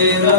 ਤੇਰਾ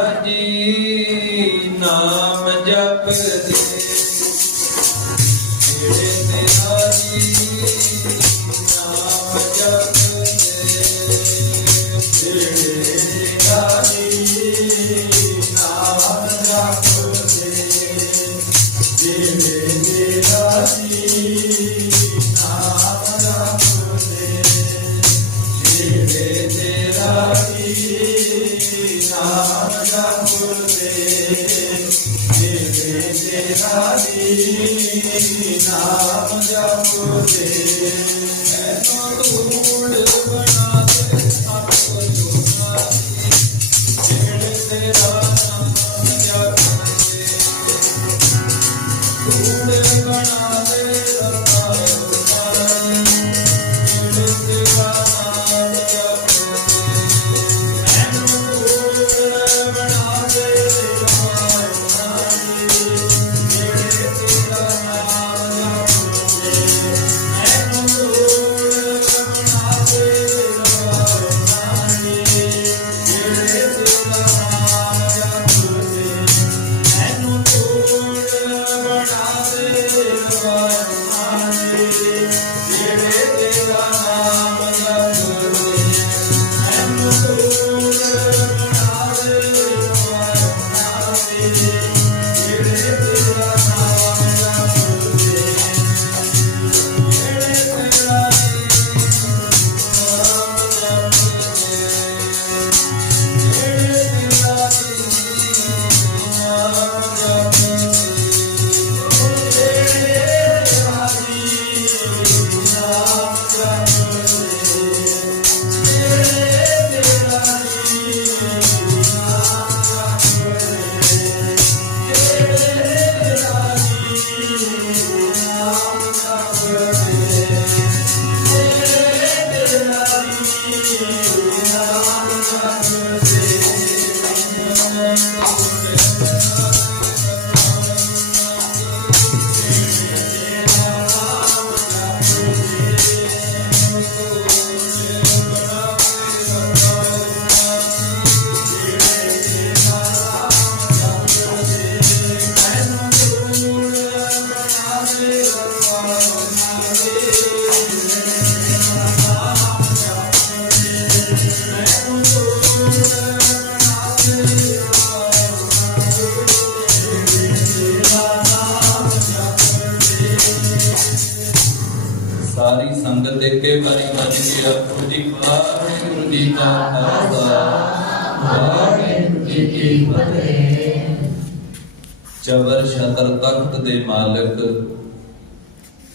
ਚਵਰ ਛਤਰ ਤਖਤ ਦੇ ਮਾਲਕ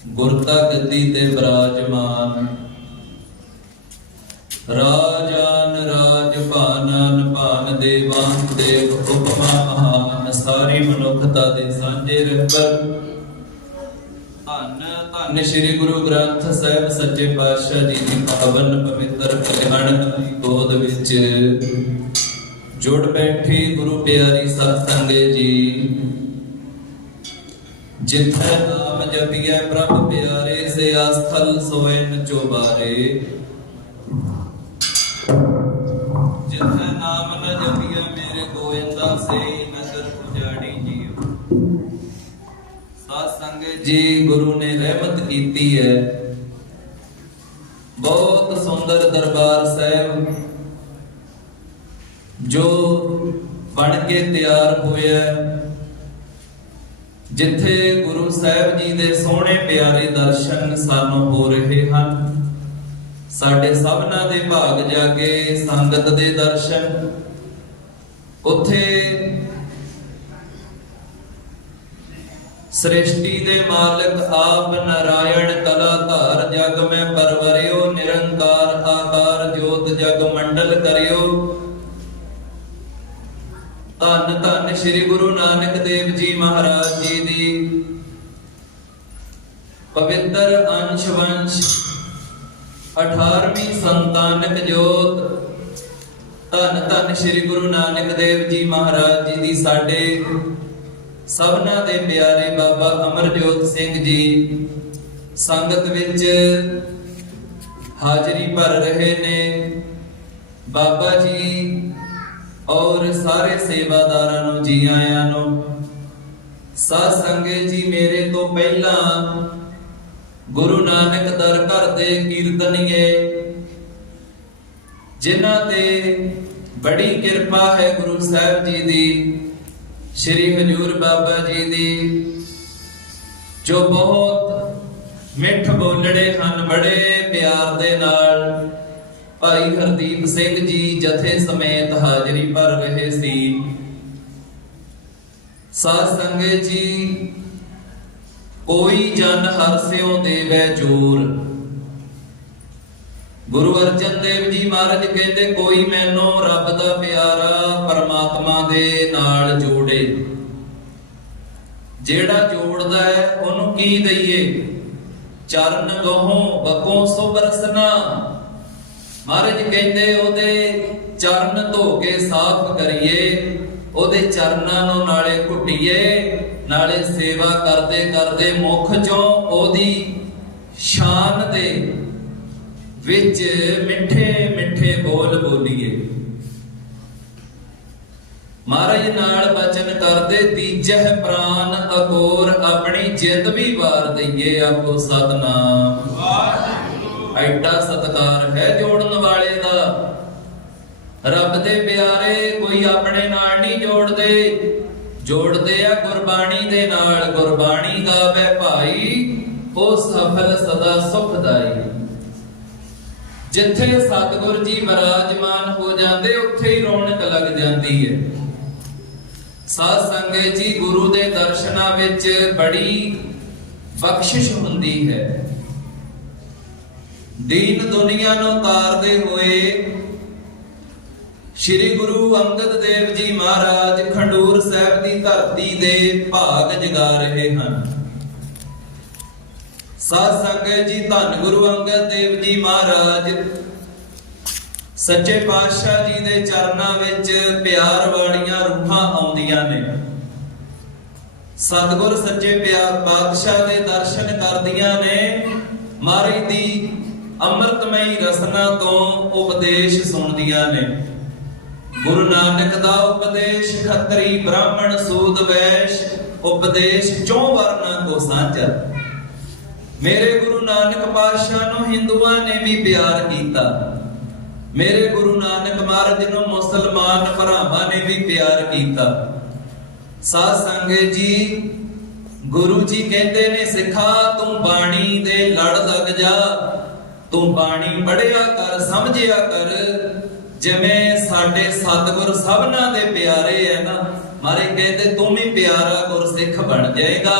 ਗੁਰਤਾ ਗੱਦੀ ਤੇ ਵਿਰਾਜਮਾਨ ਰਾਜਾਨ ਰਾਜ ਭਾਨ ਦੇਵਾਨ ਦੇਵ ਉਪਮਾ ਮਹਾਨ, ਸਾਰੀ ਮਨੁੱਖਤਾ ਦੇ ਸਾਂਝੇ ਰਹਿਬਰ ਧੰਨ ਧੰਨ ਸ੍ਰੀ ਗੁਰੂ ਗ੍ਰੰਥ ਸਾਹਿਬ ਸੱਚੇ ਪਾਤਸ਼ਾਹ ਜੀ ਦੀ ਪਾਵਨ ਪਵਿੱਤਰ ਕਲਿਆਣਕਾਰੀ ਗੋਦ ਵਿੱਚ। ਜੁੜ ਬੈਠੀ ਗੁਰੂ ਪਿਆਰੀ ਸਤ ਸੰਗੇ ਜੀ। ਜਿੱਥੇ ਨਾਮ ਜਪੀਐ ਪ੍ਰਭ ਪਿਆਰੇ, ਸੇ ਆਸਥਲ ਸੋਏ ਚੋਬਾਰੇ। ਜਿੱਥੇ ਨਾਮ ਨ ਜਪੀਐ ਮੇਰੇ ਗੋਇੰਦਾ, ਸੇ ਨਗਰ ਉਜਾੜੀ ਜੀਓ ਸਾਧ ਸੰਗਤ ਜੀ, ਗੁਰੂ ਨੇ ਰਹਿਮਤ ਕੀਤੀ ਹੈ। ਬਹੁਤ ਸੁੰਦਰ ਦਰਬਾਰ ਸਾਹਿਬ। ਜੋ ਬਣ ਕੇ ਤਿਆਰ ਹੋਇਆ ਜਿੱਥੇ ਗੁਰੂ ਸਾਹਿਬ ਜੀ ਦੇ ਸੋਹਣੇ ਪਿਆਰੇ ਦਰਸ਼ਨ ਸਾਨੂੰ ਹੋ ਰਹੇ ਹਨ, ਸਾਡੇ ਸਭਨਾਂ ਦੇ ਭਾਗ ਜਾਗੇ ਸੰਗਤ ਦੇ ਦਰਸ਼ਨ, ਉੱਥੇ ਸ੍ਰਿਸ਼ਟੀ ਦੇ ਮਾਲਕ ਆਪ ਨਾਰਾਇਣ ਕਲਾਧਾਰ ਜਗ ਮੈਂ ਪਰਵਰਿਓ, ਨਿਰੰਕਾਰ ਆਕਾਰ ਜੋਤ ਜਗ ਮੰਡਲ ਕਰਿਓ ਧੰਨ ਧੰਨ ਸ੍ਰੀ ਗੁਰੂ ਨਾਨਕ ਦੇਵ ਜੀ ਮਹਾਰਾਜ ਜੀ ਦੀ। ਪਵਿੱਤਰ ਅੰਸ਼ ਵੰਸ਼ 18ਵੀਂ ਸੰਤਾਨਕ ਜੋਤ। ਧੰਨ ਧੰਨ ਸ੍ਰੀ ਗੁਰੂ ਨਾਨਕ ਦੇਵ ਜੀ ਮਹਾਰਾਜ ਜੀ ਦੀ ਸਾਡੇ। ਸਭਨਾ ਦੇ ਪਿਆਰੇ ਬਾਬਾ ਅਮਰਜੋਤ ਸਿੰਘ ਜੀ। ਸੰਗਤ ਵਿੱਚ ਹਾਜ਼ਰੀ ਭਰ ਰਹੇ ਨੇ। ਬਾਬਾ ਜੀ ਔਰ ਸਾਰੇ ਸੇਵਾਦਾਰਾਂ ਨੂੰ, ਜੀ ਆਇਆਂ ਨੂੰ ਸਾਧ ਸੰਗਤ ਜੀ ਮੇਰੇ ਤੋਂ ਪਹਿਲਾਂ ਗੁਰੂ ਨਾਨਕ ਦਰ ਘਰ ਦੇ ਕੀਰਤਨੀਏ, ਜਿਨ੍ਹਾਂ ਤੇ ਬੜੀ ਕਿਰਪਾ ਹੈ ਗੁਰੂ ਸਾਹਿਬ ਜੀ ਦੀ, ਸ੍ਰੀ ਹਜੂਰ ਬਾਬਾ ਜੀ ਦੀ, ਜੋ ਬਹੁਤ ਮਿੱਠ ਬੋਲੜੇ ਹਨ, ਬੜੇ ਪਿਆਰ ਦੇ ਨਾਲ ਭਾਈ ਹਰਦੀਪ ਸਿੰਘ ਜੀ ਜਥੇ ਸਮੇਤ ਹਾਜ਼ਰੀ ਭਰ ਰਹੇ ਸੀ। ਸਾਧ ਸੰਗਤ ਜੀ, ਕੋਈ ਜਨ ਹਰਸਿਓ ਦੇਵੈ ਜੋਰ। ਗੁਰੂ ਅਰਜਨ ਦੇਵ ਜੀ ਮਹਾਰਾਜ ਕਹਿੰਦੇ, ਕੋਈ ਮੈਨੂੰ ਰੱਬ ਦਾ ਪਿਆਰਾ ਪਰਮਾਤਮਾ ਦੇ ਨਾਲ ਜੋੜੇ। ਜਿਹੜਾ ਜੋੜਦਾ ਹੈ, ਉਹਨੂੰ ਕੀ ਦਈਏ? ਚਰਨ ਗਹੋਂ, ਬਕੋਂ ਸੋ ਮਹਾਰਾਜ ਕਹਿੰਦੇ ਉਹਦੇ ਚਰਨ ਧੋ ਕੇ ਸਾਫ਼ ਕਰੀਏ ਉਹਦੇ ਚਰਨਾਂ ਨੂੰ ਨਾਲੇ ਘੁੱਟੀਏ ਨਾਲੇ ਸੇਵਾ ਕਰਦੇ ਕਰਦੇ ਮੁਖ ਚੋਂ ਉਹਦੀ ਸ਼ਾਨ ਦੇ ਵਿੱਚ ਮਿੱਠੇ ਮਿੱਠੇ ਬੋਲ ਬੋਲੀਏ। ਮਹਾਰਾਜ ਨਾਲ ਬਚਨ ਕਰਦੇ ਤੀਜਹ ਪ੍ਰਾਨ ਅਗੋਰ ਆਪਣੀ ਜਿੱਦ ਵੀ ਵਾਰ ਦਈਏ ਆਪੋ ਸਤਨਾਮ। ਐਡਾ ਸਤਕਾਰ ਹੈ ਦਾ ਰੱਬ ਦੇ ਪਿਆਰੇ, ਕੋਈ ਆਪਣੇ ਨਾਲ ਨਹੀਂ ਜੋੜਦੇ। ਜੋੜਦੇ ਆ ਗੁਰਬਾਣੀ ਦੇ ਨਾਲ। ਗੁਰਬਾਣੀ ਗਾਵੇ ਭਾਈ, ਉਹ ਸਫਲ ਸਦਾ ਸੁਖਦਾਈ। ਜਿੱਥੇ ਸਤਿਗੁਰ ਜੀ ਵਿਰਾਜਮਾਨ ਹੋ ਜਾਂਦੇ, ਉੱਥੇ ਹੀ ਰੌਣਕ ਲੱਗ ਜਾਂਦੀ ਹੈ ਸਾਧ ਸੰਗਤ ਜੀ ਗੁਰੂ ਦੇ ਦਰਸ਼ਨਾਂ ਵਿੱਚ ਬੜੀ ਬਖਸ਼ਿਸ਼ ਹੁੰਦੀ ਹੈ। ਦੀਨ ਦੁਨੀਆ ਨੂੰ ਤਾਰਦੇ ਹੋਏ ਸ੍ਰੀ ਗੁਰੂ ਅੰਗਦ ਦੇਵ ਜੀ ਮਹਾਰਾਜ ਖੰਡੂਰ ਸਾਹਿਬ ਦੀ ਧਰਤੀ ਦੇ ਭਾਗ ਜਗਾ ਰਹੇ ਹਨ। ਸਾਧ ਸੰਗਤ ਜੀ, ਧੰਨ ਗੁਰੂ ਅੰਗਦ ਦੇਵ ਜੀ ਮਹਾਰਾਜ, ਸੱਚੇ ਪਾਤਸ਼ਾਹ ਜੀ ਦੇ ਚਰਨਾਂ ਵਿੱਚ ਪਿਆਰ ਵਾਲੀਆਂ ਰੂਹਾਂ ਆਉਂਦੀਆਂ ਨੇ। ਸਤਿਗੁਰ ਸੱਚੇ ਪਿਆਰ ਪਾਤਸ਼ਾਹ ਦੇ ਦਰਸ਼ਨ ਕਰਦੀਆਂ ਨੇ। ਮਾਰੀ ਦੀ ਅੰਮ੍ਰਿਤਮਈ ਰਸਨਾ ਤੋਂ ਉਪਦੇਸ਼ ਸੁਣਦੀਆਂ ਨੇ। ਗੁਰੂ ਨਾਨਕ ਦਾ ਉਪਦੇਸ਼ ਖੱਤਰੀ ਬ੍ਰਾਹਮਣ ਸੂਦ ਵੈਸ਼, ਉਪਦੇਸ਼ ਚੋਂ ਵਰਨਾ ਕੋ ਸਾਂਝਾ। ਮੇਰੇ ਗੁਰੂ ਨਾਨਕ ਪਾਤਸ਼ਾਹ ਨੂੰ ਹਿੰਦੂਆਂ ਨੇ ਵੀ ਪਿਆਰ ਕੀਤਾ। ਮੇਰੇ ਗੁਰੂ ਨਾਨਕ ਮਹਾਰਾਜ ਨੂੰ ਮੁਸਲਮਾਨ ਭਰਾਵਾਂ ਨੇ ਵੀ ਪਿਆਰ ਕੀਤਾ। ਸਾਧ ਸੰਗਤ ਜੀ, ਗੁਰੂ ਜੀ ਕਹਿੰਦੇ ਨੇ, ਸਿਖਾ, ਤੂੰ ਬਾਣੀ ਦੇ ਲੜ ਲੱਗ ਜਾ। ਤੂੰ ਬਾਣੀ ਪੜਿਆ ਕਰ, ਸਮਝਿਆ ਕਰ। ਜਿਵੇਂ ਸਾਡੇ ਸਤਿਗੁਰ ਸਭਨਾ ਦੇ ਪਿਆਰੇ ਹੈ ਨਾ, ਮਾਰੇ ਕਹਿੰਦੇ ਤੂੰ ਵੀ ਪਿਆਰਾ ਗੁਰਸਿੱਖ ਬਣ ਜਾਏਗਾ।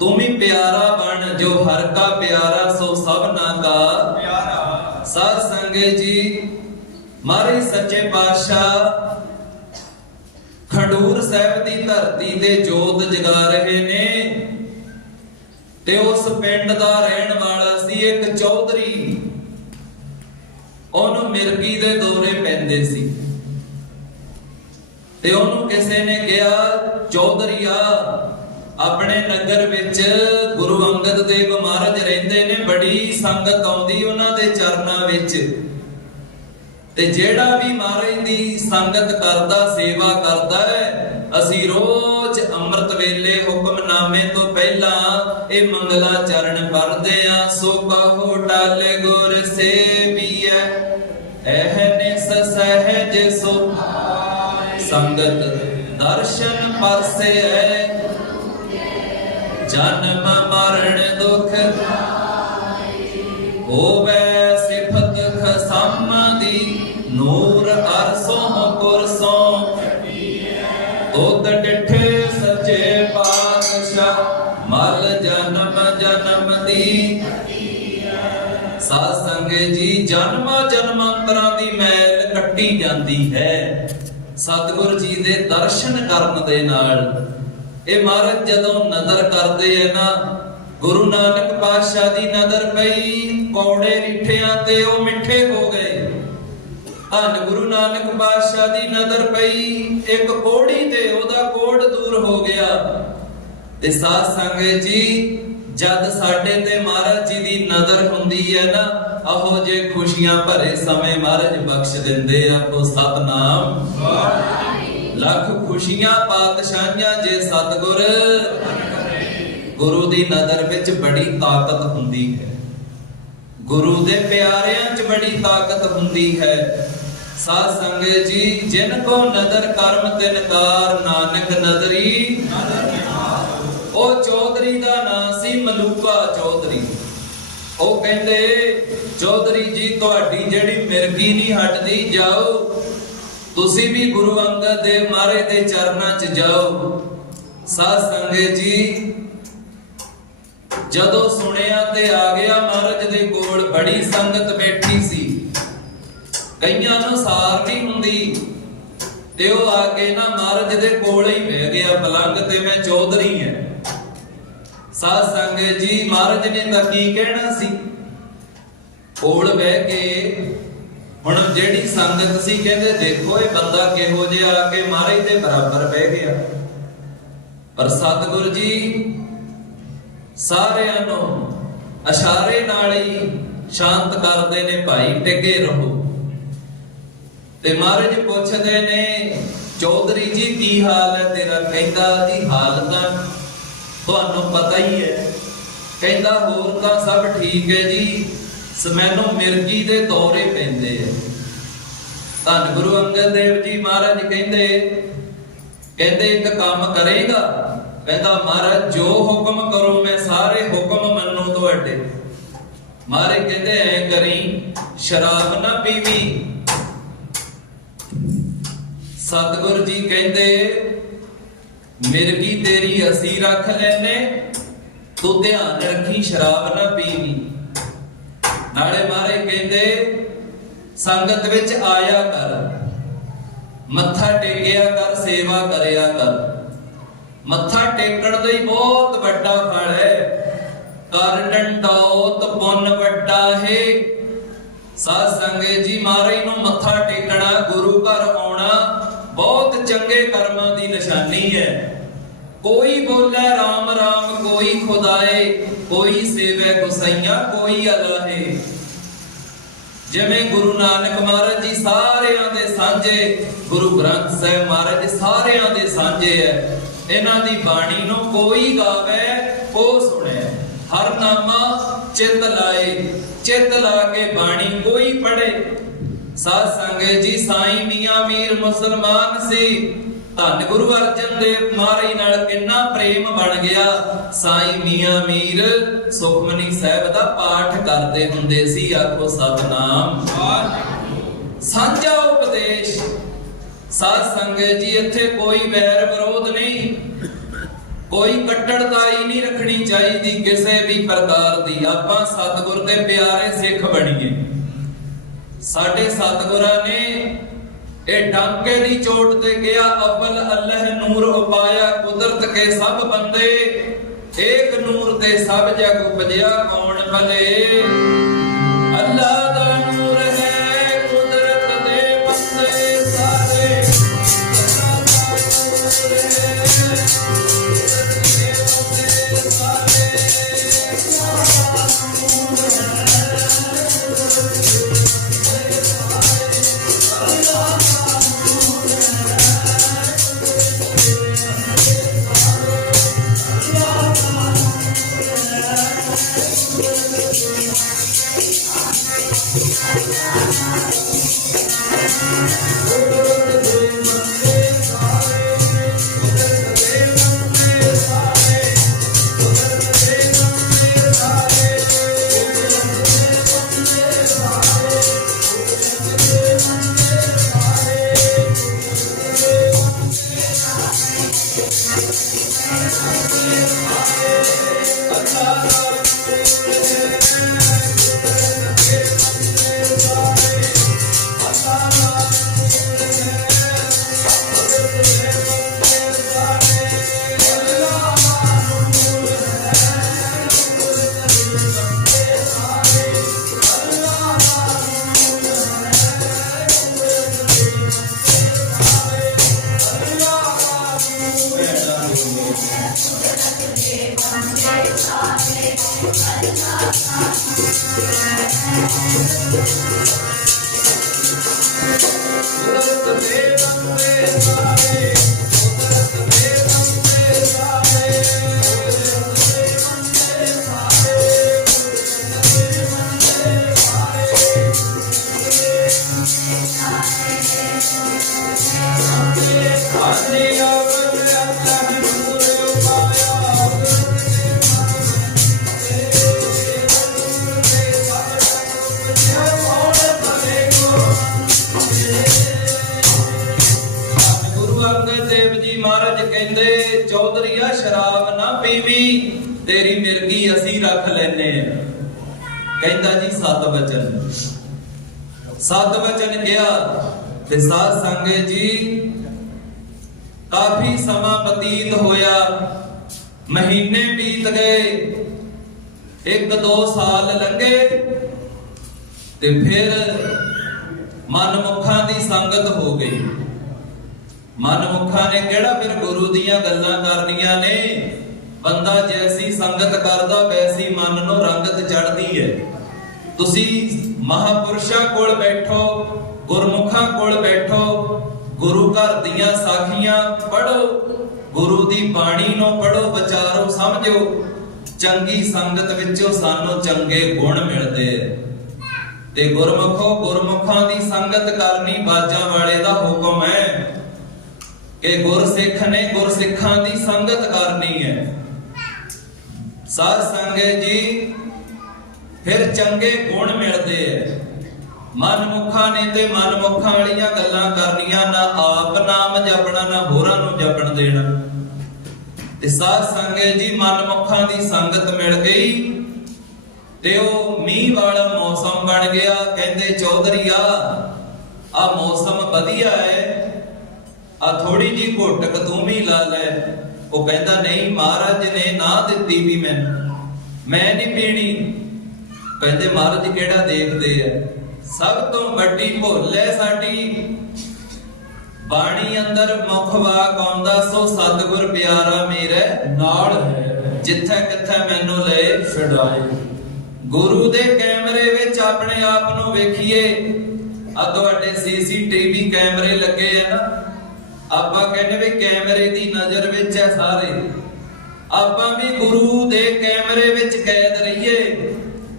ਤੂੰ ਵੀ ਪਿਆਰਾ ਬਣ, ਜੋ ਹਰ ਕਾ ਪਿਆਰਾ, ਸੋ ਸਭਨਾ ਕਾ ਪਿਆਰਾ। ਸਾਧ ਸੰਗਤ ਜੀ, ਮਾਰੇ ਸੱਚੇ ਪਾਤਸ਼ਾਹ, ਖਡੂਰ ਸਾਹਿਬ ਦੀ ਧਰਤੀ ਤੇ ਜੋਤ ਜਗਾ ਰਹੇ ਨੇ। ਤੇ ਉਸ ਪਿੰਡ ਦਾ ਰਹਿਣ ਵਾਲਾ ਸੀ ਇੱਕ ਚੌਧਰੀ ਉਹਨੂੰ ਮਿਰਗੀ ਦੇ ਦੌਰੇ ਪੈਂਦੇ ਸੀ। ਤੇ ਉਹਨੂੰ ਕਿਸੇ ਨੇ ਕਿਹਾ ਚੌਧਰੀਆ ਆਪਣੇ ਨਗਰ ਵਿੱਚ ਗੁਰੂ ਅੰਗਦ ਦੇਵ ਮਹਾਰਾਜ ਰਹਿੰਦੇ ਨੇ, ਬੜੀ ਸੰਗਤ ਆਉਂਦੀ ਉਹਨਾਂ ਦੇ ਚਰਨਾਂ ਵਿੱਚ। ਤੇ ਜਿਹੜਾ ਵੀ ਮਹਾਰਾਜ ਦੀ ਸੰਗਤ ਕਰਦਾ, ਸੇਵਾ ਕਰਦਾ ਹੈ, ਅਸੀਂ ਰੋਜ਼ ਅੰਮ੍ਰਿਤ ਵੇਲੇ ਹੁਕਮਨਾਮੇ ਤੋਂ ਪਹਿਲਾਂ ਇਹ ਮੰਗਲਾ ਚਰਨ ਪੜ੍ਹਦੇ ਆ ਸੋ ਕਹੋ ਟਾਲੇ ਗੁਰ ਸੇਵੀਐ ਪਰਸੈ ਜਨਮ ਮਰਨ ਦੁਖ ਹੋਵੇ ਸਿਫਤ ਖਸਮ ਦੀ, ਨੂਰ ਅਰਸੋਂ ਕੁਰਸੋਂ ਤੁਧ ਡਿਠੇ ਸੱਚੇ ਪਾਤਸ਼ਾਹ, ਮਲ ਜਨਮ ਜਨਮ ਦੀ। ਸਾਧ ਸੰਗਤ ਜੀ, ਜਨਮ ਜਨਮਾਂਤਰਾਂ ਦੀ ਮੈਲ ਕੱਟੀ ਜਾਂਦੀ ਹੈ। ਸਤਿਗੁਰ ਜੀ ਦੇ ਦਰਸ਼ਨ ਕਰਨ ਦੇ ਨਾਲ। ਇਹ ਮਹਾਰਾਜ, ਜਦੋਂ ਨਜ਼ਰ ਕਰਦੇ ਐ ਨਾ, ਗੁਰੂ ਨਾਨਕ ਪਾਤਸ਼ਾਹ ਦੀ ਨਜ਼ਰ ਪਈ, ਕੌੜੇ ਰਿੱਠਿਆਂ ਤੇ ਉਹ ਮਿੱਠੇ ਹੋ ਗਏ। ਧੰਨ ਗੁਰੂ ਨਾਨਕ ਪਾਤਸ਼ਾਹ ਦੀ ਨਜ਼ਰ ਪਈ, ਇੱਕ ਕੋੜੀ ਤੇ ਉਹਦਾ ਕੋੜ ਦੂਰ ਹੋ ਗਿਆ। ਤੇ ਸਾਧ ਸੰਗਤ ਜੀ, ਜਦ ਸਾਡੇ ਤੇ ਮਹਾਰਾਜ ਜੀ ਦੀ ਨਜ਼ਰ ਹੁੰਦੀ ਹੈ ਨਾ ਆਹੋ ਜੇ ਖੁਸ਼ੀਆਂ ਭਰੇ ਸਮੇਂ ਮਹਾਰਾਜ ਬਖਸ਼ ਦਿੰਦੇ ਆਪੋ ਸਤਨਾਮ। ਲੱਖ ਖੁਸ਼ੀਆਂ ਪਾਤਸ਼ਾਹੀਆਂ ਜੇ ਸਤਗੁਰ। ਗੁਰੂ ਦੀ ਨਜ਼ਰ ਵਿੱਚ ਬੜੀ ਤਾਕਤ ਹੁੰਦੀ ਹੈ। ਗੁਰੂ ਦੇ ਪਿਆਰਿਆਂ 'ਚ ਬੜੀ ਤਾਕਤ ਹੁੰਦੀ ਹੈ। ਸਾਧ ਸੰਗਤ ਜੀ, ਜਿਨ ਕੋ ਨਦਰ ਕਰਮ ਤਿਨ ਕਾਰ ਨਾਨਕ ਨਦਰੀ। ਉਹ ਚੌਧਰੀ ਦਾ ਨਾਂ ਸੀ ਮਲੂਕਾ ਚੌਧਰੀ। ਉਹ ਕਹਿੰਦੇ, ਚੌਧਰੀ ਜੀ, ਤੁਹਾਡੀ ਜਿਹੜੀ ਮਿਰਗੀ ਨਹੀਂ ਹਟਦੀ, ਜਾਓ। ਤੁਸੀਂ ਵੀ ਗੁਰੂ ਅੰਗਦ ਦੇ ਮਾਰੇ ਦੇ ਚਰਨਾਂ 'ਚ ਜਾਓ। ਸਾਧ ਸੰਗਤ ਜੀ, ਜਦੋਂ ਸੁਣਿਆ ਤੇ ਆ ਗਿਆ ਮਹਾਰਾਜ ਦੇ ਕੋਲ, ਬੜੀ ਸੰਗਤ ਬੈਠੀ ਸੀ। ਕਈਆਂ ਨੂੰ ਸਾਰ ਨਹੀਂ ਹੁੰਦੀ। ਤੇ ਉਹ ਆ ਕੇ ਨਾ ਮਹਾਰਾਜ ਦੇ ਕੋਲ ਹੀ ਬਹਿ ਗਿਆ, ਪਲੰਗ ਤੇ ਮੈਂ ਚੌਧਰੀ ਹਾਂ। ਸਾਧ ਸੰਗਤ ਜੀ, ਮਹਾਰਾਜ ਨੇ ਤਾਂ ਕੀ ਕਹਿਣਾ ਸੀ? ਕੋਲ ਬਹਿ ਕੇ ਹੁਣ ਜਿਹੜੀ ਸੰਗਤ ਸੀ ਕਹਿੰਦੇ ਦੇਖੋ ਇਹ ਬੰਦਾ ਕਿਹੋ ਜਿਹਾ ਆ ਕੇ ਮਹਾਰਾਜ ਦੇ ਬਰਾਬਰ ਬਹਿ ਗਿਆ। ਪਰ ਸਤਿਗੁਰ ਜੀ ਸਾਰਿਆਂ ਨੂੰ ਇਸ਼ਾਰੇ ਨਾਲ ਹੀ ਸ਼ਾਂਤ ਕਰਦੇ ਨੇ ਭਾਈ, ਟਿਕੇ ਰਹੋ। ਤੇ ਮਹਾਰਾਜ ਪੁੱਛਦੇ ਨੇ, ਚੌਧਰੀ ਜੀ ਕੀ ਹਾਲ ਹੈ ਤੇਰਾ? ਕਹਿੰਦਾ ਜੀ ਹਾਲ ਤਾਂ ਤੁਹਾਨੂੰ ਪਤਾ ਹੀ ਹੈ। ਕਹਿੰਦਾ ਹੋਰ ਤਾਂ ਸਭ ਠੀਕ ਹੈ ਜੀ। ਸ ਮੈਨੂੰ ਮਿਰਗੀ ਦੇ ਦੌਰੇ ਪੈਂਦੇ ਆ। ਧੰਨ ਗੁਰੂ ਅੰਗਦ ਦੇਵ ਜੀ ਮਹਾਰਾਜ ਕਹਿੰਦੇ ਕਹਿੰਦੇ ਇੱਕ ਕੰਮ ਕਰੇਗਾ, ਕਹਿੰਦਾ, ਮਹਾਰਾਜ, ਜੋ ਹੁਕਮ ਕਰੋ, ਮੈਂ ਸਾਰੇ ਹੁਕਮ ਮੰਨੂ ਤੁਹਾਡੇ। ਮਹਾਰਾਜ ਕਹਿੰਦੇ, ਐ ਕਰੀ, ਸ਼ਰਾਬ ਨਾ ਪੀਵੀ। ਸਤਿਗੁਰ ਜੀ ਕਹਿੰਦੇ, ਮਿਰਗੀ ਤੇਰੀ ਅਸੀਂ ਰੱਖ ਲੈਨੇ ਤੂੰ ਧਿਆਨ ਰੱਖੀ, ਸ਼ਰਾਬ ਨਾ ਪੀਵੀ। ਨਾਲੇ ਮਾਰੇ ਕਹਿੰਦੇ, ਸੰਗਤ ਵਿੱਚ ਆਇਆ ਕਰ, ਮੱਥਾ ਟੇਕਿਆ ਕਰ, ਸੇਵਾ ਕਰਿਆ ਕਰ। ਮੱਥਾ ਟੇਕਣ ਦਾ ਹੀ ਬਹੁਤ ਵੱਡਾ ਫਲ ਹੈ। ਕਰ ਡੰਡੋਤ ਪੁੰਨ ਵੱਡਾ ਹੈ। ਸਾਧ ਸੰਗਤ ਜੀ ਮਹਾਰਾਜ ਨੂੰ ਮੱਥਾ ਟੇਕਣਾ, ਗੁਰੂ ਘਰ ਆਉਣਾ ਬਹੁਤ ਚੰਗੇ ਕਰਮਾਂ ਦੀ ਨਿਸ਼ਾਨੀ ਹੈ। ਕੋਈ ਬੋਲੇ RAM RAM ਕੋਈ ਖੁਦਾਏ, ਕੋਈ ਸੇਵੇ ਗੁਸਈਆਂ ਕੋਈ ਅਲਾਹੇ ਜਿਵੇਂ ਗੁਰੂ ਨਾਨਕ ਮਹਾਰਾਜ ਜੀ ਸਾਰਿਆਂ ਦੇ ਸਾਂਝੇ, ਗੁਰੂ ਗ੍ਰੰਥ ਸਾਹਿਬ ਮਹਾਰਾਜ ਜੀ ਸਾਰਿਆਂ ਦੇ ਸਾਂਝੇ ਹੈ ਇਹਨਾਂ ਦੀ ਬਾਣੀ ਨੂੰ ਕੋਈ ਗਾਵੇ ਕੋ ਸੁਣੇ। ਹਰ ਨਾਮਾ ਚਿਤ ਲਾਏ, ਚਿਤ ਲਾ ਕੇ ਬਾਣੀ ਕੋਈ ਪੜੇ ਸਾਧ ਸੰਗਤ ਜੀ, ਸਾਈਂ ਮੀਆਂ, ਮੀਰ, ਮੁਸਲਮਾਨ ਸੀ। ਧੰਨ ਗੁਰੂ ਅਰਜਨ ਦੇਵ ਮਹਾਰਾਜ ਨਾਲ ਕਿੰਨਾ ਪ੍ਰੇਮ ਬਣ ਗਿਆ। ਸਾਈਂ ਮੀਆਂ ਮੀਰ ਸੁਖਮਨੀ ਸਾਹਿਬ ਦਾ ਪਾਠ ਕਰਦੇ ਹੁੰਦੇ ਸੀ, ਆਖੋ ਸਤਨਾਮ। ਸਾਂਝਾ ਉਪਦੇਸ਼, ਸਾਧ ਸੰਗਤ ਜੀ, ਇੱਥੇ ਕੋਈ ਵੈਰ ਵਿਰੋਧ ਨਹੀਂ। ਕੋਈ ਕੱਟੜਤਾਈ ਨਹੀਂ ਰੱਖਣੀ ਚਾਹੀਦੀ ਕਿਸੇ ਵੀ ਪ੍ਰਕਾਰ ਦੀ। ਆਪਾਂ ਸਤਿਗੁਰ ਦੇ ਪਿਆਰੇ ਸਿੱਖ ਬਣੀਏ। ਸਾਡੇ ਸਤਿਗੁਰਾਂ ਨੇ ਇਹ ਡਾਂਕੇ ਦੀ ਚੋਟ ਤੇ ਗਿਆ, ਅਵਲ ਅੱਲਾਹ ਨੂਰ ਉਪਾਇਆ ਕੁਦਰਤ ਕੇ ਸਭ ਬੰਦੇ। ਏਕ ਨੂਰ ਤੇ ਸਭ ਜਗ ਉਪਜਿਆ, ਕੌਣ ਭਲੇ? ਤੇਰੀ ਮਿਰਗੀ ਅਸੀਂ ਰੱਖ ਲੈਨੇ ਕਹਿੰਦਾ ਜੀ, ਸਤ ਵਚਨ। ਸਤ ਵਚਨ ਗਿਆ ਤੇ ਸਾਧ ਸੰਗਤ ਜੀ, ਕਾਫੀ ਸਮਾਂ ਬਤੀਤ ਹੋਇਆ। ਮਹੀਨੇ ਬੀਤ ਗਏ, ਇੱਕ ਦੋ ਸਾਲ ਲੰਘੇ ਤੇ ਫਿਰ ਮਨਮੁਖਾਂ ਦੀ ਸੰਗਤ ਹੋ ਗਈ। ਮਨਮੁਖਾਂ ਨੇ ਕਿਹੜਾ ਫਿਰ ਗੁਰੂ ਦੀਆਂ ਗੱਲਾਂ ਕਰਨੀਆਂ ਨੇ? ਬੰਦਾ ਜੈਸੀ ਸੰਗਤ ਕਰਦਾ, ਵੈਸੀ ਮਨ ਨੂੰ ਰੰਗਤ ਚੜਦੀ ਹੈ ਤੁਸੀਂ ਮਹਾਪੁਰਸ਼ਾਂ ਕੋਲ ਬੈਠੋ, ਗੁਰਮੁਖਾਂ ਕੋਲ ਬੈਠੋ, ਗੁਰੂ ਘਰ ਦੀਆਂ ਸਾਖੀਆਂ ਪੜੋ ਗੁਰੂ ਦੀ ਬਾਣੀ ਨੂੰ ਪੜੋ ਵਿਚਾਰੋ, ਸਮਝੋ। ਚੰਗੀ ਸੰਗਤ ਵਿੱਚੋਂ ਸਾਨੂੰ ਚੰਗੇ ਗੁਣ ਮਿਲਦੇ ਤੇ ਗੁਰਮੁਖੋ, ਗੁਰਮੁਖਾਂ ਦੀ ਸੰਗਤ ਕਰਨੀ ਬਾਜਾਂ ਵਾਲੇ ਦਾ ਹੁਕਮ ਹੈ ਕਿ ਗੁਰਸਿੱਖ ਨੇ ਗੁਰਸਿੱਖਾਂ ਦੀ ਸੰਗਤ ਕਰਨੀ ਹੈ। ਸਾਧ ਸੰਗਤ ਜੀ, ਫਿਰ ਚੰਗੇ ਗੁਣ ਮਿਲਦੇ ਐ। ਮਨਮੁਖਾਂ ਨੇ ਤੇ ਮਨਮੁਖਾਂ ਵਾਲੀਆਂ ਗੱਲਾਂ ਕਰਨੀਆਂ, ਨਾ ਆਪ ਨਾਮ ਜਪਣਾ, ਨਾ ਹੋਰਾਂ ਨੂੰ ਜਪਣ ਦੇਣਾ। ਤੇ ਸਾਧ ਸੰਗਤ ਜੀ, ਮਨਮੁਖਾਂ ਦੀ ਸੰਗਤ ਮਿਲ ਗਈ, ਤੇ ਉਹ ਮੀਂਹ ਵਾਲਾ ਮੌਸਮ ਬਣ ਗਿਆ। ਕਹਿੰਦੇ ਚੌਧਰੀਆ ਆ ਮੌਸਮ ਵਧੀਆ ਹੈ ਆ ਥੋੜੀ ਜੀ ਘੁੱਟਕ ਤੂੰ ਵੀ ਲਾ ਲੈ। ਉਹ ਕਹਿੰਦਾ, ਨਹੀਂ ਮਹਾਰਾਜ ਨੇ ਨਾ ਦਿੱਤੀ ਵੀ ਮੈਨੂੰ, ਮੈਂ ਨਹੀਂ ਪੀਣੀ। ਕਹਿੰਦੇ, ਮਹਾਰਾਜ ਕਿਹੜਾ ਦੇਖਦੇ ਆ? ਸਭ ਤੋਂ ਵੱਡੀ ਭੁੱਲ ਹੈ ਸਾਡੀ। ਬਾਣੀ ਅੰਦਰ ਮੁਖ ਵਾਕ ਆਉਂਦਾ, ਸੋ ਸਤਿਗੁਰ ਪਿਆਰਾ ਮੇਰਾ ਨਾਲ ਹੈ, ਜਿੱਥੇ ਕਿੱਥੇ ਮੈਨੂੰ ਲਏ ਛਡਾਏ। ਗੁਰੂ ਦੇ ਕੈਮਰੇ ਵਿੱਚ ਆਪਣੇ ਆਪ ਨੂੰ ਵੇਖੀਏ ਆ ਤੁਹਾਡੇ ਸੀਸੀਟੀਵੀ ਕੈਮਰੇ ਲੱਗੇ ਆ ਨਾ। ਆਪਾਂ ਕਹਿੰਦੇ ਵੀ ਕੈਮਰੇ ਦੀ ਨਜ਼ਰ ਵਿੱਚ ਹੈ ਸਾਰੇ। ਆਪਾਂ ਵੀ ਗੁਰੂ ਦੇ ਕੈਮਰੇ ਵਿੱਚ ਕੈਦ ਰਹੀਏ।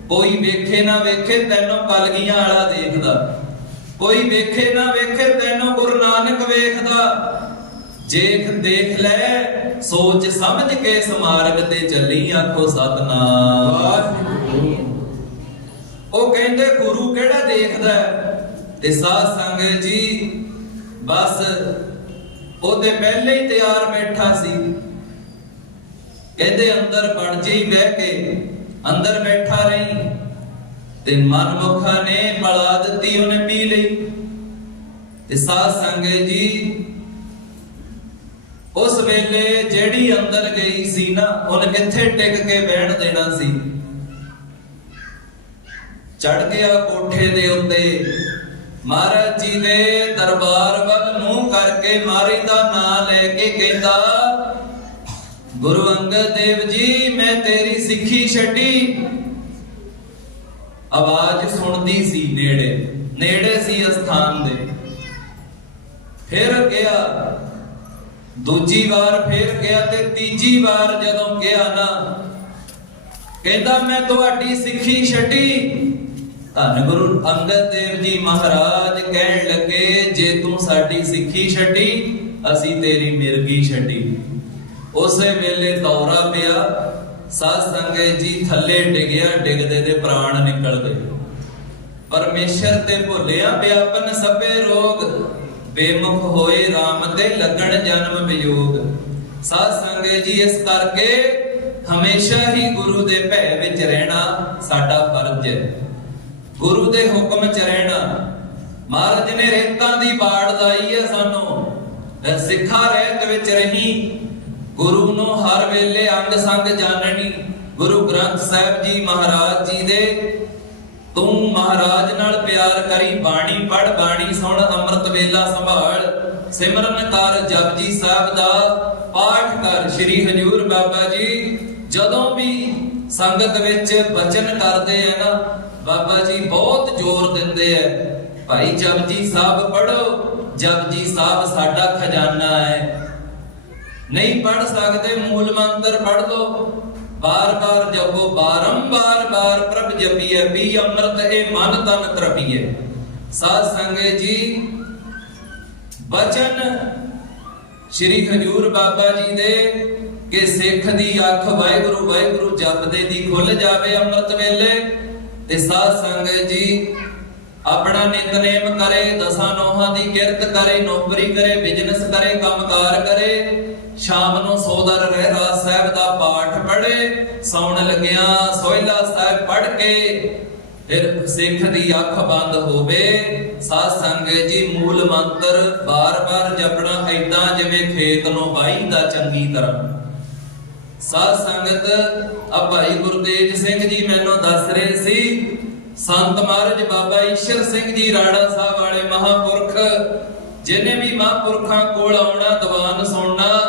ਕੋਈ ਵੇਖੇ ਨਾ ਵੇਖੇ ਤੈਨੂੰ ਕਲਗੀਆਂ ਵਾਲਾ ਦੇਖਦਾ। ਕੋਈ ਵੇਖੇ ਨਾ ਵੇਖੇ ਤੈਨੂੰ ਗੁਰੂ ਨਾਨਕ ਵੇਖਦਾ। ਜੇਖ ਦੇਖ ਲੈ, ਸੋਚ ਸਮਝ ਕੇ ਸਮਾਰਗ ਤੇ ਚੱਲੀ ਆਖੋ ਸਤਨਾਮ। ਉਹ ਕਹਿੰਦੇ ਗੁਰੂ ਕਿਹੜਾ ਦੇਖਦਾ ਤੇ ਸਾਧ ਸੰਗਤ ਜੀ, ਬਸ ਉਹਦੇ ਪਹਿਲੇ ਹੀ ਤਿਆਰ ਬੈਠਾ ਸੀ। ਕਹਿੰਦੇ, ਅੰਦਰ ਬਣ ਜੀ, ਬਹਿ ਕੇ ਅੰਦਰ ਬੈਠਾ ਰਹੀ। ਤੇ ਮਨਮੁਖਾ ਨੇ ਬਲਾ ਦਿੱਤੀ, ਉਹਨੇ ਪੀ ਲਈ। ਤੇ ਸਾਧ ਸੰਗਤ ਜੀ, ਉਸ ਵੇਲੇ ਜਿਹੜੀ ਅੰਦਰ ਗਈ ਸੀ ਨਾ, ਉਹਨੇ ਕਿੱਥੇ ਟਿਕ ਕੇ ਬਹਿਣ ਦੇਣਾ ਸੀ? ਚੜ ਗਿਆ ਕੋਠੇ ਦੇ ਉੱਤੇ। ਮਹਾਰਾਜ ਜੀ ਦੇ ਦਰਬਾਰ ਵੱਲ ਮੂੰਹ ਕਰਕੇ ਮਾਰੀ ਦਾ ਨਾਂ ਲੈ ਕੇ ਕਹਿੰਦਾ, ਗੁਰੂ ਅੰਗਦ ਦੇਵ ਜੀ, ਮੈਂ ਤੇਰੀ ਸਿੱਖੀ ਛੱਡੀ। ਆਵਾਜ਼ ਸੁਣਦੀ ਸੀ ਨੇੜੇ ਨੇੜੇ ਸੀ ਅਸਥਾਨ ਦੇ। ਫਿਰ ਗਿਆ, ਦੂਜੀ ਵਾਰ ਫਿਰ ਗਿਆ ਤੇ ਤੀਜੀ ਵਾਰ ਜਦੋਂ ਗਿਆ ਨਾ, ਕਹਿੰਦਾ, ਮੈਂ ਤੁਹਾਡੀ ਸਿੱਖੀ ਛੱਡੀ। ਧੰਨ ਗੁਰੂ ਅੰਗਦ ਦੇਵ ਜੀ ਮਹਾਰਾਜ ਕਹਿਣ ਲੱਗੇ, ਜੇ ਤੂੰ ਸਾਡੀ ਸਿੱਖੀ ਛੱਡੀ, ਅਸੀਂ ਤੇਰੀ ਮਿਰਗੀ ਛੱਡੀ। ਉਸੇ ਵੇਲੇ ਦੌਰਾ ਪਿਆ, ਸਾਧ ਸੰਗਤ ਜੀ ਥੱਲੇ ਡਿੱਗਿਆ, ਡਿੱਗਦੇ ਦੇ ਪ੍ਰਾਣ ਨਿਕਲ ਗਏ। ਪਰਮੇਸ਼ਰ ਤੇ ਭੁੱਲਿਆ ਵਿਆਪਨ ਸਭੇ ਰੋਗ, ਬੇਮੁਖ ਹੋਏ RAM ਤੇ ਲੱਗਣ ਜਨਮ ਵਿਯੋਗ। ਸਾਧ ਸੰਗਤ ਜੀ ਇਸ ਕਰਕੇ ਹਮੇਸ਼ਾ ਹੀ ਗੁਰੂ ਦੇ ਭੈ ਵਿੱਚ ਰਹਿਣਾ ਸਾਡਾ ਫਰਜ਼ ਹੈ। ਗੁਰੂ ਦੇ ਹੁਕਮ ਚ ਰਹਿਣਾ ਮਹਾਰਾਜ ਨੇ ਰੇਤਾਂ ਦੀ ਬਾੜ ਲਾਈ ਹੈ ਸਾਨੂੰ। ਸਿੱਖਾ ਰਹਿਤ ਵਿੱਚ ਰਹੀ। ਗੁਰੂ ਨੂੰ ਹਰ ਵੇਲੇ ਅੰਗ ਸੰਗ ਜਾਣਨੀ। ਗੁਰੂ ਗ੍ਰੰਥ ਸਾਹਿਬ ਜੀ ਮਹਾਰਾਜ ਜੀ ਦੇ। ਤੂੰ ਮਹਾਰਾਜ ਨਾਲ ਪਿਆਰ ਕਰੀ, ਬਾਣੀ ਪੜ ਬਾਣੀ ਸੁਣ, ਅੰਮ੍ਰਿਤ ਵੇਲਾ ਸੰਭਾਲ। ਸਿਮਰਨ ਕਰ ਜਪਜੀ ਸਾਹਿਬ ਦਾ, ਪਾਠ ਕਰ ਸ੍ਰੀ ਹਜੂਰ ਬਾਬਾ ਜੀ। ਜਦੋਂ ਵੀ ਸੰਗਤ ਵਿੱਚ ਬਚਨ ਕਰਦੇ ਆ ਨਾ ਬਾਬਾ ਜੀ ਬਹੁਤ ਜ਼ੋਰ ਦਿੰਦੇ ਆ ਭਾਈ ਜਪਜੀ ਸਾਹਿਬ ਪੜੋ ਜਪਜੀ ਸਾਹਿਬ ਸਾਡਾ ਖਜ਼ਾਨਾ ਹੈ ਨਹੀਂ ਪੜ ਸਕਦੇ ਮੂਲ ਮੰਤਰ ਪੜ ਲਓ। ਬਾਰ-ਬਾਰ ਜਪੋ ਬਾਰੰਬਾਰ ਬਾਰ ਪ੍ਰਭ ਜਪੀਏ ਵੀ ਅੰਮ੍ਰਿਤ ਇਹ ਮਨ ਤਨ ਤਰਪੀਏ ਸਾਧ ਸੰਗਤ ਜੀ, ਬਚਨ ਸ੍ਰੀ ਹਜੂਰ ਬਾਬਾ ਜੀ ਦੇ ਕਿ ਸਿੱਖ ਦੀ ਅੱਖ ਵਾਹਿਗੁਰੂ ਵਾਹਿਗੁਰੂ ਜਪਦੇ ਦੀ ਖੁੱਲ ਜਾਵੇ ਅੰਮ੍ਰਿਤ ਵੇਲੇ। ਤੇ ਸਾਧ ਸੰਗਤ ਜੀ, ਆਪਣਾ ਨਿਤਨੇਮ ਕਰੇ, ਦਸਾਂ ਨੋਹਾਂ ਦੀ ਕਿਰਤ ਕਰੇ, ਨੌਕਰੀ ਕਰੇ ਬਿਜ਼ਨਸ ਕਰੇ, ਕੰਮਕਾਰ ਕਰੇ, ਸ਼ਾਮ ਨੂੰ ਸੋਦਰ ਰਹਿਰਾਸ ਸਾਹਿਬ ਦਾ ਪਾਠ ਪੜ੍ਹੇ, ਸੌਣ ਲੱਗਿਆ ਸੋਹਿਲਾ ਸਾਹਿਬ ਪੜ੍ਹ ਕੇ, ਫਿਰ ਸਿੱਖ ਦੀ ਅੱਖ ਬੰਦ ਹੋਵੇ। ਸਾਧ ਸੰਗਤ ਜੀ, ਮੂਲ ਮੰਤਰ ਬਾਰ-ਬਾਰ ਜਪਣਾ ਐਦਾਂ ਜਿਵੇਂ ਖੇਤ ਨੂੰ ਵਾਹੀਦਾ ਚੰਗੀ ਤਰ੍ਹਾਂ। ਸਾਧ ਸੰਗਤ ਆ ਭਾਈ ਗੁਰਤੇਜ ਸਿੰਘ ਜੀ ਮੈਨੂੰ ਦੱਸ ਰਹੇ ਸੀ, ਸੰਤ ਮਹਾਰਾਜ ਬਾਬਾ ਈਸ਼ਰ ਸਿੰਘ ਜੀ ਰਾੜਾ ਸਾਹਿਬ ਵਾਲੇ ਮਹਾਪੁਰਖ, ਜਿਨੇ ਵੀ ਮਹਾਪੁਰਖਾਂ ਕੋਲ ਆਉਣਾ, ਦੀਵਾਨ ਸੁਣਨਾ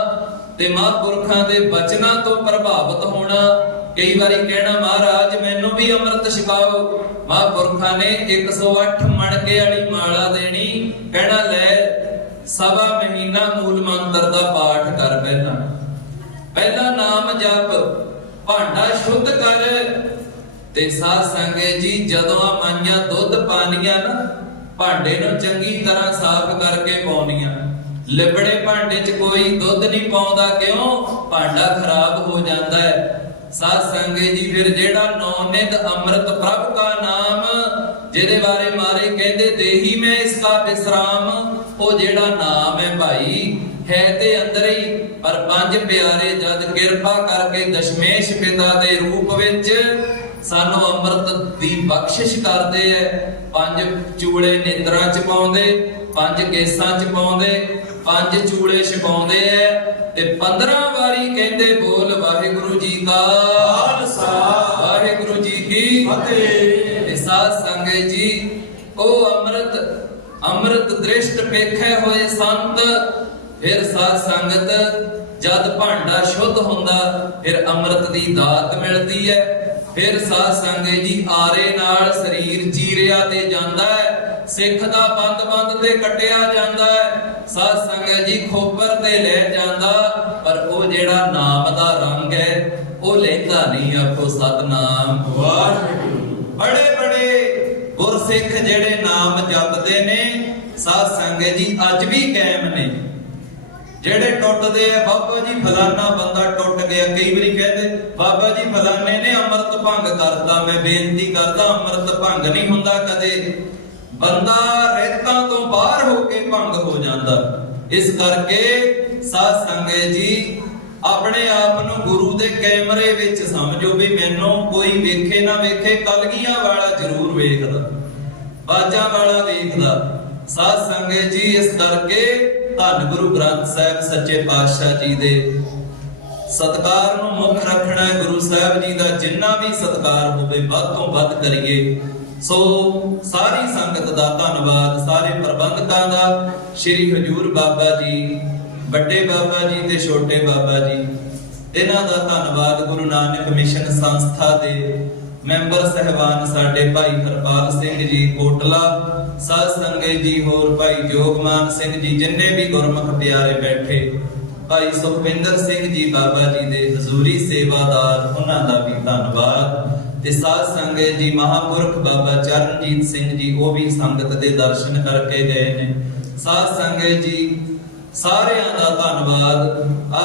ਤੇ ਮਹਾਪੁਰਖਾਂ ਦੇ ਬਚਨਾਂ ਤੋਂ ਪ੍ਰਭਾਵਿਤ ਹੋਣਾ, ਕਈ ਵਾਰੀ ਕਹਿਣਾ, ਮਹਾਰਾਜ, ਮੈਨੂੰ ਵੀ ਅੰਮ੍ਰਿਤ ਛਕਾਓ। ਮਹਾਪੁਰਖਾਂ ਨੇ 108 ਮਣਕੇ ਵਾਲੀ ਮਾਲਾ ਦੇਣੀ, ਕਹਿਣਾ, ਲੈ, ਸਵਾ ਮਹੀਨਾ ਮੂਲ ਮੰਤਰ ਦਾ ਪਾਠ ਕਰ ਪਹਿਲਾਂ। ਪਹਿਲਾ ਨਾਮ ਜਪ, ਭਾਂਡਾ ਸ਼ੁੱਧ ਕਰ। ਤੇ ਸਾਧ ਸੰਗਤ ਜੀ, ਜਦੋਂ ਆ ਮਾਈਆਂ ਦੁੱਧ ਪਾਣੀਆਂ ਨਾ, ਭਾਂਡੇ ਨੂੰ ਚੰਗੀ ਤਰ੍ਹਾਂ ਸਾਫ਼ ਕਰਕੇ ਪਾਉਣੀਆਂ ਲਿਬੜੇ ਭਾਂਡੇ 'ਚ ਕੋਈ ਦੁੱਧ ਨਹੀਂ ਪਾਉਂਦਾ, ਕਿਉਂ? ਭਾਂਡਾ ਖਰਾਬ ਹੋ ਜਾਂਦਾ ਹੈ। ਸਾਧ ਸੰਗਤ ਜੀ, ਫਿਰ ਜਿਹੜਾ ਨੌਨਿਤ ਅੰਮ੍ਰਿਤ ਪ੍ਰਭ ਕਾ ਨਾਮ, ਜਿਹਦੇ ਬਾਰੇ ਮਾਰੇ ਕਹਿੰਦੇ, ਦੇਹੀ ਮੈਂ ਇਸ ਕਾ ਵਿਸਰਾਮ ਉਹ ਜਿਹੜਾ ਨਾਮ ਹੈ ਭਾਈ, ਹੈ ਤੇ ਅੰਦਰ ਹੀ ਪਰ ਪੰਜ ਪਿਆਰੇ ਜਦ ਕਿਰਪਾ ਕਰਕੇ ਦਸ਼ਮੇਸ਼ ਪਿਤਾ ਦੇ ਰੂਪ ਵਿੱਚ ਸਾਨੂੰ ਅੰਮ੍ਰਿਤ ਦੀ ਬਖਸ਼ਿਸ਼ ਕਰਦੇ ਐ। ਪੰਜ ਚੂੜੇ ਨੇਤਰਾਂ ਚ ਪਾਉਂਦੇ, ਪੰਜ ਕੇਸਾਂ ਚ ਪਾਉਂਦੇ, ਪੰਜ ਚੂੜੇ ਛਪਾਉਂਦੇ ਐ ਤੇ 15 ਵਾਰੀ ਕਹਿੰਦੇ ਬੋਲ, ਵਾਹਿਗੁਰੂ ਜੀ ਕਾ ਖਾਲਸਾ, ਵਾਹਿਗੁਰੂ ਜੀ ਕੀ ਫਤਿਹ। ਤੇ ਸਾਧ ਸੰਗਤ ਜੀ, ਉਹ ਅੰਮ੍ਰਿਤ ਅੰਮ੍ਰਿਤ ਦ੍ਰਿਸ਼ਟ ਪੇਖੇ ਹੋਏ ਸੰਤ ਫਿਰ ਸਾਧ ਸੰਗਤ ਜਦ ਭਾਂਡਾ ਸ਼ੁੱਧ ਹੁੰਦਾ ਫਿਰ ਅੰਮ੍ਰਿਤ ਦੀ ਦਾਤ ਮਿਲਦੀ ਹੈ ਫਿਰ ਸਾਧ ਸੰਗਤ ਜੀ ਆਰੇ ਨਾਲ ਸਰੀਰ ਚੀਰਿਆ ਤੇ ਜਾਂਦਾ ਹੈ ਸਿੱਖ ਦਾ ਬੰਦ ਬੰਦ ਤੇ ਕੱਟਿਆ ਜਾਂਦਾ ਹੈ ਸਾਧ ਸੰਗਤ ਜੀ ਖੋਪਰ ਤੇ ਲੈ ਜਾਂਦਾ ਪਰ ਉਹ ਜਿਹੜਾ ਨਾਮ ਦਾ ਰੰਗ ਹੈ ਉਹ ਲੈਂਦਾ ਨਹੀਂ ਆਖੋ ਸਤਨਾਮ। ਵਾਹਿਗੁਰੂ। ਬੜੇ ਬੜੇ ਗੁਰਸਿੱਖ ਜਿਹੜੇ ਨਾਮ ਜਪਦੇ ਨੇ ਸਾਧ ਸੰਗਤ ਜੀ ਅੱਜ ਵੀ ਕਾਇਮ ਨੇ। ਜਿਹੜੇ ਟੁੱਟਦੇ ਆ, ਬਾਬਾ ਜੀ ਫਲਾਨਾ ਬੰਦਾ ਟੁੱਟ ਗਿਆ। ਕਈ ਵਾਰੀ ਕਹਿੰਦੇ, ਬਾਬਾ ਜੀ ਫਲਾਨੇ ਨੇ ਅੰਮ੍ਰਿਤ ਭੰਗ ਕਰਤਾ। ਮੈਂ ਬੇਨਤੀ ਕਰਦਾ, ਅੰਮ੍ਰਿਤ ਭੰਗ ਨਹੀਂ ਹੁੰਦਾ ਕਦੇ। ਬੰਦਾ ਰਹਿਤਾਂ ਤੋਂ ਬਾਹਰ ਹੋ ਕੇ ਭੰਗ ਹੋ ਜਾਂਦਾ। ਇਸ ਕਰਕੇ ਸਾਧ ਸੰਗਤ ਜੀ, ਆਪਣੇ ਆਪ ਨੂੰ ਗੁਰੂ ਦੇ ਕੈਮਰੇ ਵਿੱਚ ਸਮਝੋ ਵੀ ਮੈਨੂੰ ਕੋਈ ਵੇਖੇ ਨਾ ਵੇਖੇ, ਕਲਗੀਆਂ ਵਾਲਾ ਜ਼ਰੂਰ ਵੇਖਦਾ। ਬਾਜਾਂ ਵਾਲਾ ਵੇਖਦਾ। ਸਾਧ ਸੰਗਤ ਜੀ, ਇਸ ਕਰਕੇ ਧੰਨ ਗੁਰੂ ਗ੍ਰੰਥ ਸਾਹਿਬ ਸੱਚੇ ਪਾਤਸ਼ਾਹ ਜੀ ਦੇ। ਸਤਕਾਰ ਨੂੰ ਮੁੱਖ ਰੱਖਣਾ ਹੈ ਗੁਰੂ ਸਾਹਿਬ ਜੀ ਦਾ, ਜਿੰਨਾ ਵੀ ਸਤਕਾਰ ਹੋਵੇ ਵੱਧ ਤੋਂ ਵੱਧ ਕਰੀਏ। ਸੋ ਸਾਰੀ ਸੰਗਤ ਦਾ ਧੰਨਵਾਦ, ਸਾਰੇ ਪ੍ਰਬੰਧਕਾਂ ਦਾ, ਸ੍ਰੀ ਹਜੂਰ ਬਾਬਾ ਜੀ, ਵੱਡੇ ਬਾਬਾ ਜੀ ਤੇ ਛੋਟੇ ਬਾਬਾ ਜੀ। ਇਹਨਾਂ ਦਾ ਧੰਨਵਾਦ ਗੁਰੂ ਨਾਨਕ ਮਿਸ਼ਨ ਸੰਸਥਾ ਦੇ ਮੈਂਬਰ ਸਹਿਬਾਨ ਸਾਡੇ ਭਾਈ ਹਰਪਾਲ ਸਿੰਘ ਜੀ ਕੋਟਲਾ, ਸਾਧ ਸੰਗਤ ਜੀ ਹੋਰ ਭਾਈ ਜੋਗਮਾਨ ਸਿੰਘ ਜੀ, ਜਿੰਨੇ ਵੀ ਗੁਰਮੁਖ ਪਿਆਰੇ ਬੈਠੇ, ਭਾਈ ਸੁਖਵਿੰਦਰ ਸਿੰਘ ਜੀ ਬਾਬਾ ਜੀ ਦੇ ਹਜ਼ੂਰੀ ਸੇਵਾਦਾਰ, ਉਹਨਾਂ ਦਾ ਵੀ ਧੰਨਵਾਦ। ਤੇ ਸਾਧ ਸੰਗਤ ਜੀ ਮਹਾਪੁਰਖ ਬਾਬਾ ਚਰਨਜੀਤ ਸਿੰਘ ਜੀ, ਉਹ ਵੀ ਸੰਗਤ ਦੇ ਦਰਸ਼ਨ ਕਰਕੇ ਗਏ ਨੇ। ਸਾਧ ਸੰਗਤ ਜੀ ਸਾਰਿਆਂ ਦਾ ਧੰਨਵਾਦ। ਆ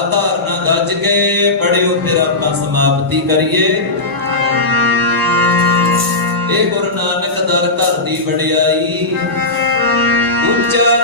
ਗੱਜ ਕੇ ਪੜਿਓ ਫਿਰ ਆਪਾਂ ਸਮਾਪਤੀ ਕਰੀਏ। ਇਹ ਗੁਰੂ ਨਾਨਕ ਦਰ ਘਰ ਦੀ ਵਡਿਆਈ। ਉੱਚਾ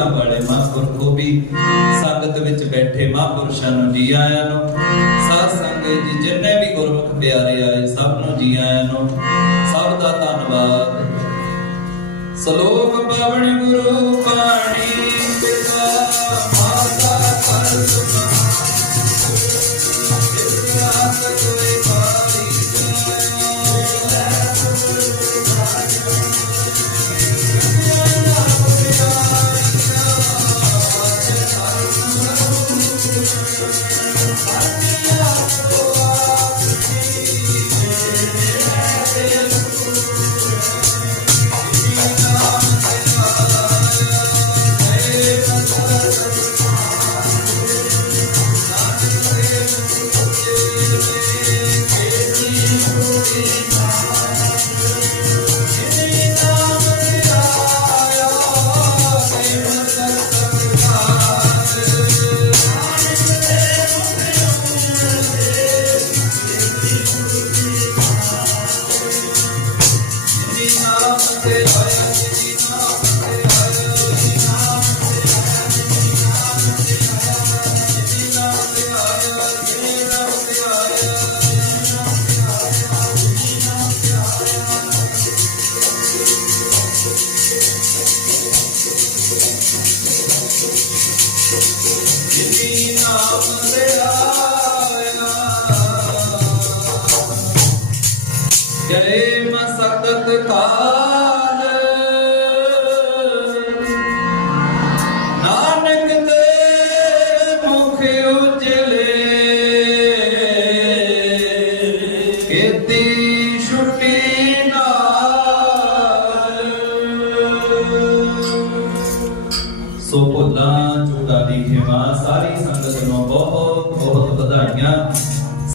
ਜੀਆਂ ਵਾਲੇ ਮਹਾਂਪੁਰਖ ਖੋਬੀ, ਸੰਗਤ ਵਿੱਚ ਬੈਠੇ ਮਹਾਂਪੁਰਸ਼ਾਂ ਨੂੰ ਜੀ ਆਇਆਂ ਨੂੰ ਸਾਧ ਸੰਗਤ ਜੀ ਜਿੰਨੇ ਵੀ ਗੁਰਮੁਖ ਪਿਆਰੇ ਆਏ, ਸਭ ਨੂੰ ਜੀ ਆਇਆਂ ਨੂੰ, ਸਭ ਦਾ ਧੰਨਵਾਦ। ਸਲੋਕ ਪਵਣ ਗੁਰੂ ਪਾਣੀ Hare Hare